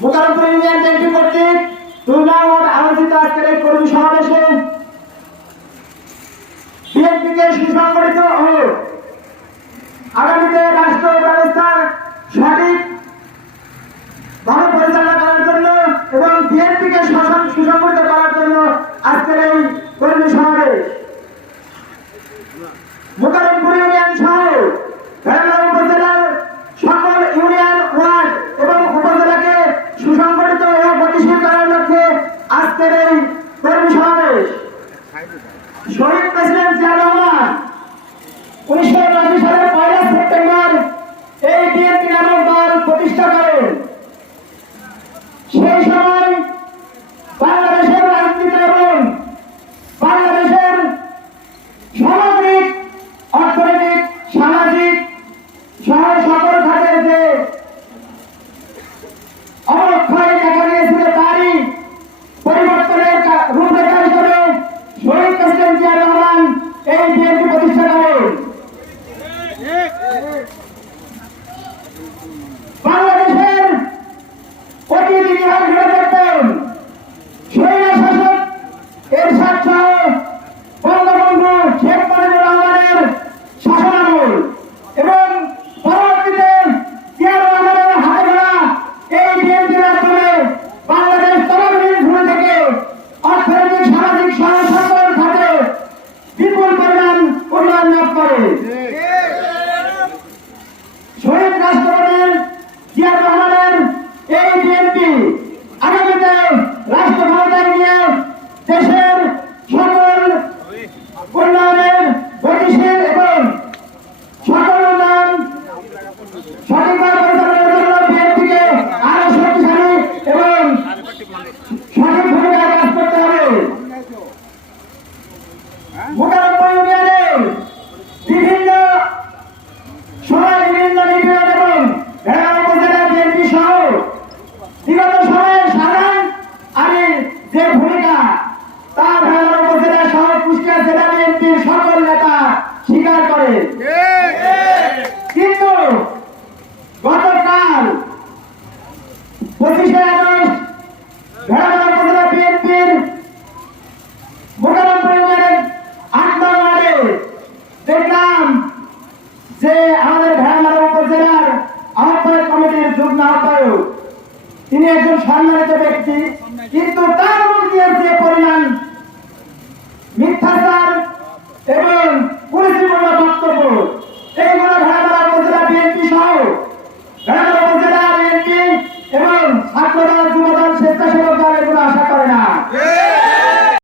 Mudarpur union B N P কর্তৃক tournament আয়োজিত আজকের এই কর্মী সমাবেশে বিএনপিকে সুসংগঠিত ও আগামীতে রাষ্ট্র ব্যবস্থার সঠিক ভাবে পরিচালনা করার জন্য এবং বিএনপিকে শাসন সুসংগঠিত করার জন্য আজকের এই কর্মী সমাবেশ। মুদারপুর ইউনিয়ন সমাবেশ শহীদ প্রেসিডেন্ট জিয়া রহমান উনিশশো সালের বিএনপি প্রতিষ্ঠা করে পারে কিন্তু গতকাল পঁচিশে আগস্ট ভেড়াঘাট উপজেলা বিএনপির মোকারম পরিমাণের আটবার তিনি একজন সম্মানিত ব্যক্তি আপনারা যুবদল